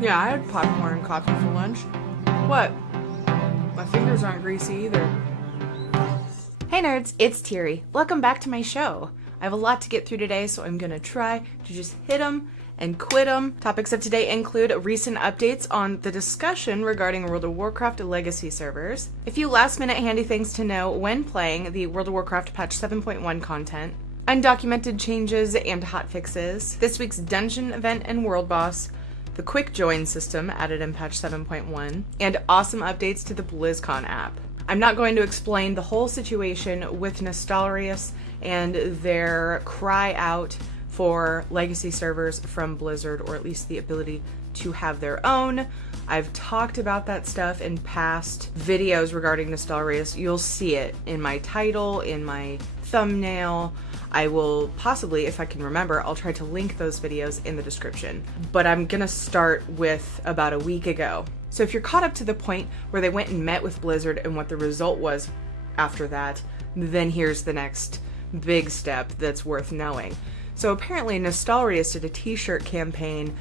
Yeah, I had popcorn and coffee for lunch. What? My fingers aren't greasy either. Hey nerds, it's Tiri. Welcome back to my show. I have a lot to get through today, so I'm gonna try to just hit them and quit them. Topics of today include recent updates on the discussion regarding World of Warcraft legacy servers, a few last-minute handy things to know when playing the World of Warcraft patch 7.1 content, undocumented changes and hotfixes, this week's dungeon event and world boss, the quick join system added in patch 7.1, and awesome updates to the Blizzcon app. I'm not going to explain the whole situation with Nostalrius and their cry out for legacy servers from Blizzard, or at least the ability to have their own. I've talked about that stuff in past videos regarding Nostalrius. You'll see it in my title, in my thumbnail. I will possibly, if I can remember, I'll try to link those videos in the description. But I'm gonna start with about a week ago. So if you're caught up to the point where they went and met with Blizzard and what the result was after that, then here's the next big step that's worth knowing. So apparently Nostalrius did a t-shirt campaign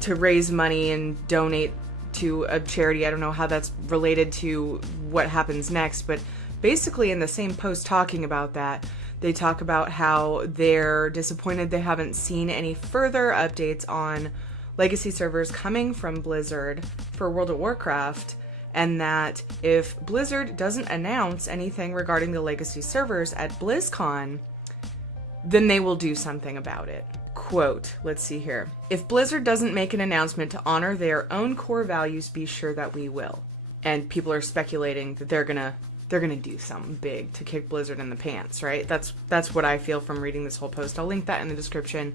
to raise money and donate to a charity. I don't know how that's related to what happens next, but basically in the same post talking about that, they talk about how they're disappointed they haven't seen any further updates on legacy servers coming from Blizzard for World of Warcraft, and that if Blizzard doesn't announce anything regarding the legacy servers at BlizzCon, then they will do something about it. Quote, let's see here. If Blizzard doesn't make an announcement to honor their own core values, be sure that we will. And people are speculating that they're gonna do something big to kick Blizzard in the pants, right? That's what I feel from reading this whole post. I'll link that in the description.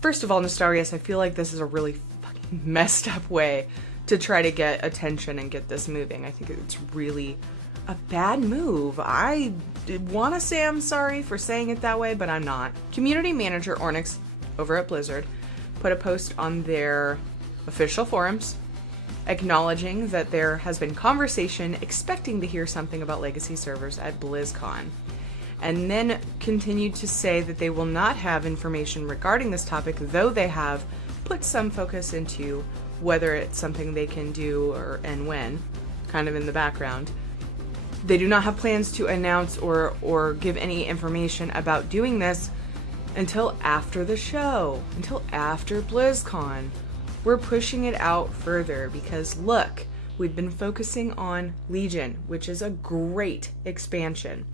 First of all, Nostalrius, I feel like this is a really fucking messed up way to try to get attention and get this moving. I think it's really a bad move. I want to say I'm sorry for saying it that way, but I'm not. Community manager Ornix over at Blizzard put a post on their official forums acknowledging that there has been conversation expecting to hear something about legacy servers at BlizzCon, and then continued to say that they will not have information regarding this topic, though they have put some focus into whether it's something they can do and when, kind of in the background. They do not have plans to announce or give any information about doing this until after the show, until after BlizzCon. We're pushing it out further because look, we've been focusing on Legion, which is a great expansion.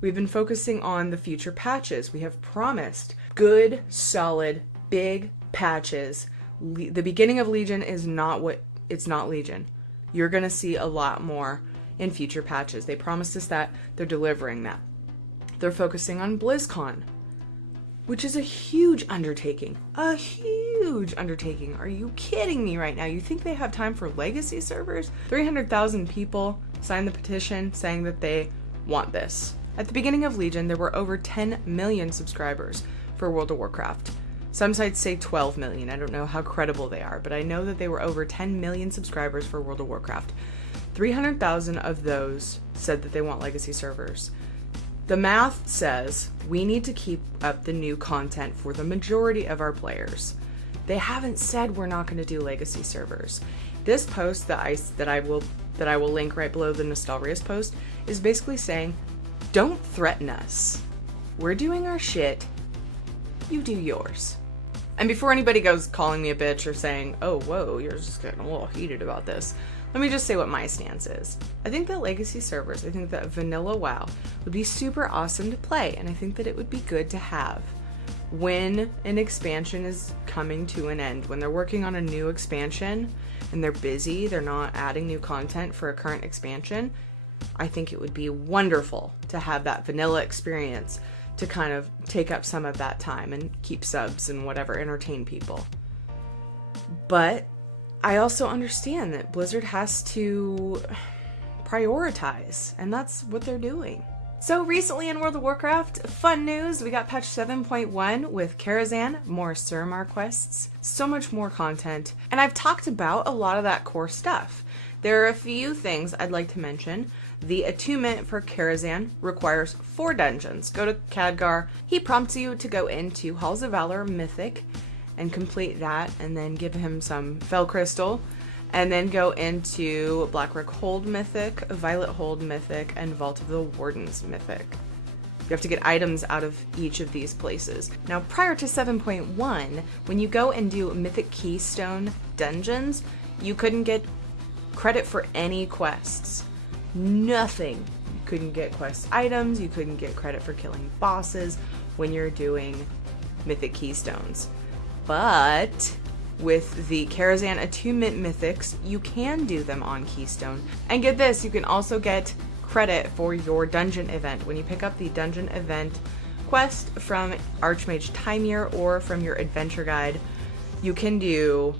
We've been focusing on the future patches. We have promised good, solid, big patches. The beginning of Legion is not it's not Legion. You're going to see a lot more in future patches. They promised us that. They're delivering that. They're focusing on BlizzCon, which is a huge undertaking. A huge undertaking. Are you kidding me right now? You think they have time for legacy servers? 300,000 people signed the petition saying that they want this. At the beginning of Legion, there were over 10 million subscribers for World of Warcraft. Some sites say 12 million. I don't know how credible they are, but I know that they were over 10 million subscribers for World of Warcraft. 300,000 of those said that they want legacy servers. The math says we need to keep up the new content for the majority of our players. They haven't said we're not going to do legacy servers. This post that I will link right below the Nostalrius post is basically saying, don't threaten us. We're doing our shit. You do yours. And before anybody goes calling me a bitch or saying, oh, whoa, you're just getting a little heated about this, let me just say what my stance is. I think that legacy servers, I think that vanilla WoW would be super awesome to play, and I think that it would be good to have when an expansion is coming to an end. When they're working on a new expansion and they're busy, they're not adding new content for a current expansion, I think it would be wonderful to have that vanilla experience to kind of take up some of that time and keep subs and whatever, entertain people. But I also understand that Blizzard has to prioritize, and that's what they're doing. So recently in World of Warcraft, fun news, we got patch 7.1 with Karazhan, more Suramar quests, so much more content, and I've talked about a lot of that core stuff. There are a few things I'd like to mention. The attunement for Karazhan requires 4 dungeons. Go to Khadgar, he prompts you to go into Halls of Valor Mythic, and complete that, and then give him some Fel Crystal, and then go into Blackrock Hold Mythic, Violet Hold Mythic, and Vault of the Wardens Mythic. You have to get items out of each of these places. Now, prior to 7.1, when you go and do Mythic Keystone dungeons, you couldn't get credit for any quests. Nothing. You couldn't get quest items, you couldn't get credit for killing bosses when you're doing Mythic Keystones. But with the Karazhan Attunement Mythics, you can do them on Keystone. And get this, you can also get credit for your dungeon event. When you pick up the dungeon event quest from Archmage Timir or from your adventure guide, you can do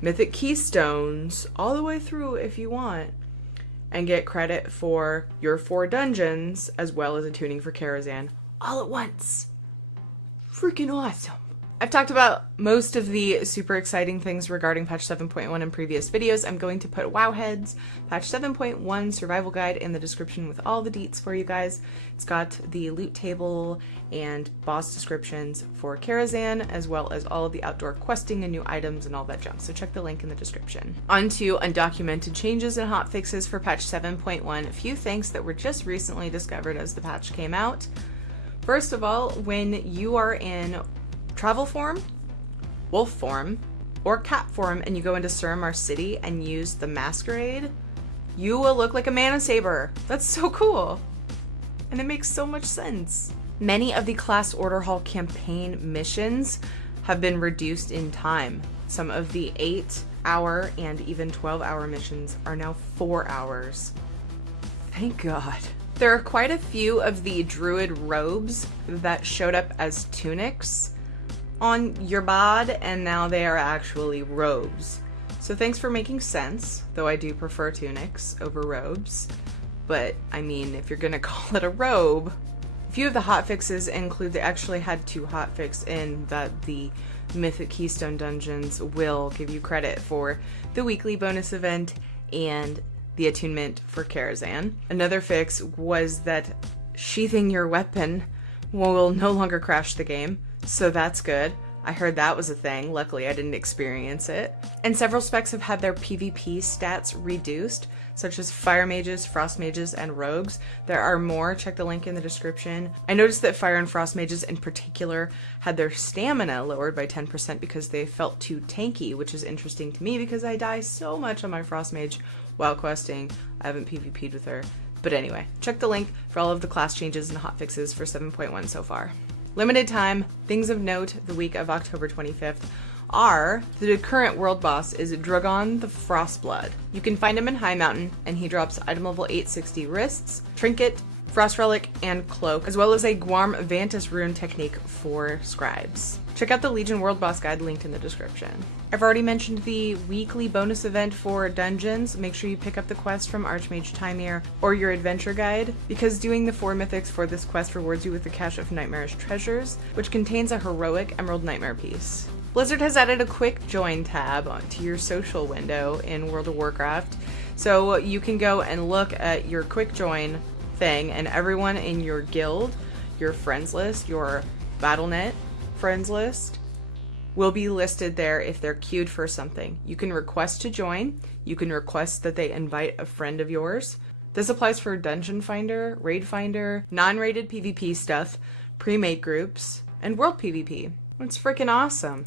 Mythic Keystones all the way through if you want, and get credit for your 4 dungeons as well as attuning for Karazhan all at once. Freaking awesome. I've talked about most of the super exciting things regarding patch 7.1 in previous videos. I'm going to put Wowhead's patch 7.1 survival guide in the description with all the deets for you guys. It's got the loot table and boss descriptions for Karazhan, as well as all of the outdoor questing and new items and all that junk. So check the link in the description. On to undocumented changes and hotfixes for patch 7.1. A few things that were just recently discovered as the patch came out. First of all, when you are in travel form, wolf form, or cat form, and you go into Suramar City and use the masquerade, you will look like a mana saber. That's so cool. And it makes so much sense. Many of the Class Order Hall campaign missions have been reduced in time. Some of the 8-hour and even 12-hour missions are now 4 hours. Thank God. There are quite a few of the druid robes that showed up as tunics on your bod, and now they are actually robes. So thanks for making sense, though I do prefer tunics over robes. But I mean, if you're gonna call it a robe. A few of the hotfixes include, they actually had 2 hotfixes in that the Mythic Keystone dungeons will give you credit for the weekly bonus event and the attunement for Karazhan. Another fix was that sheathing your weapon will no longer crash the game, so that's good. I heard that was a thing. Luckily, I didn't experience it. And several specs have had their PvP stats reduced, such as fire mages, frost mages, and rogues. There are more. Check the link in the description. I noticed that fire and frost mages in particular had their stamina lowered by 10% because they felt too tanky, which is interesting to me because I die so much on my frost mage while questing. I haven't PvP'd with her. But anyway, check the link for all of the class changes and hotfixes for 7.1 so far. Limited time, things of note the week of October 25th are the current world boss is Dragon the Frostblood. You can find him in High Mountain, and he drops item level 860 wrists, trinket, frost relic, and cloak, as well as a Guarm Vantis rune technique for scribes. Check out the Legion World Boss Guide linked in the description. I've already mentioned the weekly bonus event for dungeons. Make sure you pick up the quest from Archmage Timir or your adventure guide, because doing the 4 mythics for this quest rewards you with a cache of nightmarish treasures, which contains a heroic emerald nightmare piece. Blizzard has added a quick join tab to your social window in World of Warcraft, so you can go and look at your quick join thing, and everyone in your guild, your friends list, your Battle.net friends list will be listed there if they're queued for something. You can request to join. You can request that they invite a friend of yours. This applies for Dungeon Finder, Raid Finder, non-rated PvP stuff, pre-made groups, and World PvP. It's freaking awesome.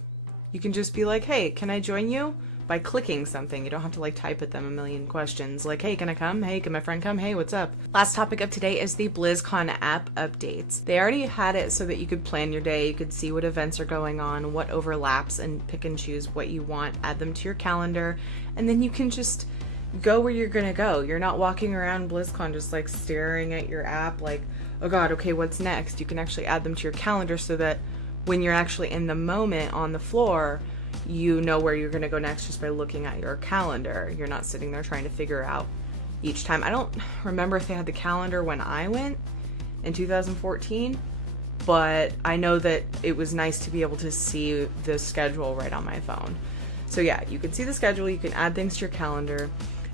You can just be like, hey, can I join you? By clicking something. You don't have to like type at them a million questions like, hey, can I come? Hey, can my friend come? Hey, what's up? Last topic of today is the Blizzcon app updates. They already had it so that you could plan your day, you could see what events are going on, what overlaps, and pick and choose what you want, add them to your calendar, and then you can just go where you're gonna go. You're not walking around Blizzcon just like staring at your app like, oh god, okay, what's next? You can actually add them to your calendar so that when you're actually in the moment on the floor, you know where you're going to go next just by looking at your calendar. You're not sitting there trying to figure out each time. I don't remember if they had the calendar when I went in 2014, but I know that it was nice to be able to see the schedule right on my phone. So yeah, you can see the schedule, you can add things to your calendar,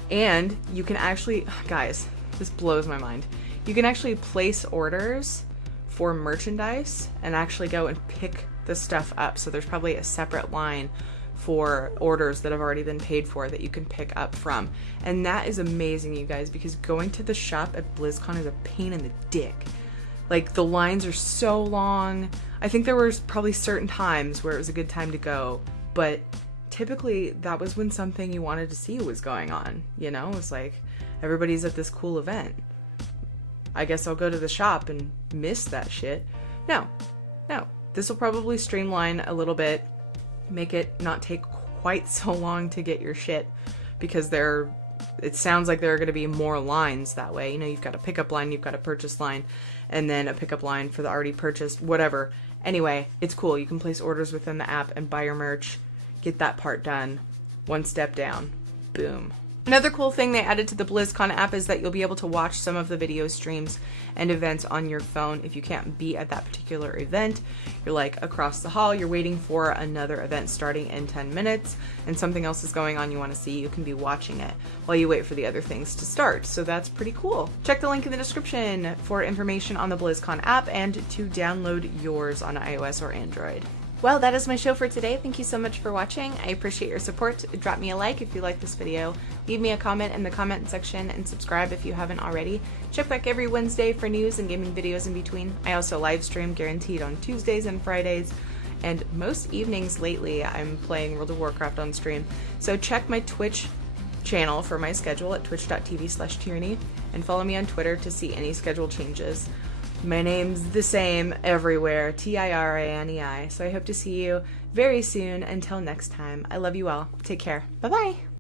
and you can actually, guys, this blows my mind. You can actually place orders for merchandise and actually go and pick the stuff up. So there's probably a separate line for orders that have already been paid for that you can pick up from. And that is amazing, you guys, because going to the shop at BlizzCon is a pain in the dick. Like, the lines are so long. I think there was probably certain times where it was a good time to go, but typically that was when something you wanted to see was going on, you know? It was like, everybody's at this cool event. I guess I'll go to the shop and miss that shit. No. This will probably streamline a little bit, make it not take quite so long to get your shit, because it sounds like there are going to be more lines that way. You know, you've got a pickup line, you've got a purchase line, and then a pickup line for the already purchased, whatever. Anyway, it's cool. You can place orders within the app and buy your merch, get that part done, one step down. Boom. Another cool thing they added to the BlizzCon app is that you'll be able to watch some of the video streams and events on your phone if you can't be at that particular event. You're like across the hall, you're waiting for another event starting in 10 minutes, and something else is going on you want to see, you can be watching it while you wait for the other things to start. So that's pretty cool. Check the link in the description for information on the BlizzCon app and to download yours on iOS or Android. Well, that is my show for today. Thank you so much for watching. I appreciate your support. Drop me a like if you like this video. Leave me a comment in the comment section and subscribe if you haven't already. Check back every Wednesday for news and gaming videos in between. I also live stream guaranteed on Tuesdays and Fridays. And most evenings lately, I'm playing World of Warcraft on stream. So check my Twitch channel for my schedule at twitch.tv/Tirinei and follow me on Twitter to see any schedule changes. My name's the same everywhere, Tiranei. So I hope to see you very soon. Until next time, I love you all. Take care. Bye-bye.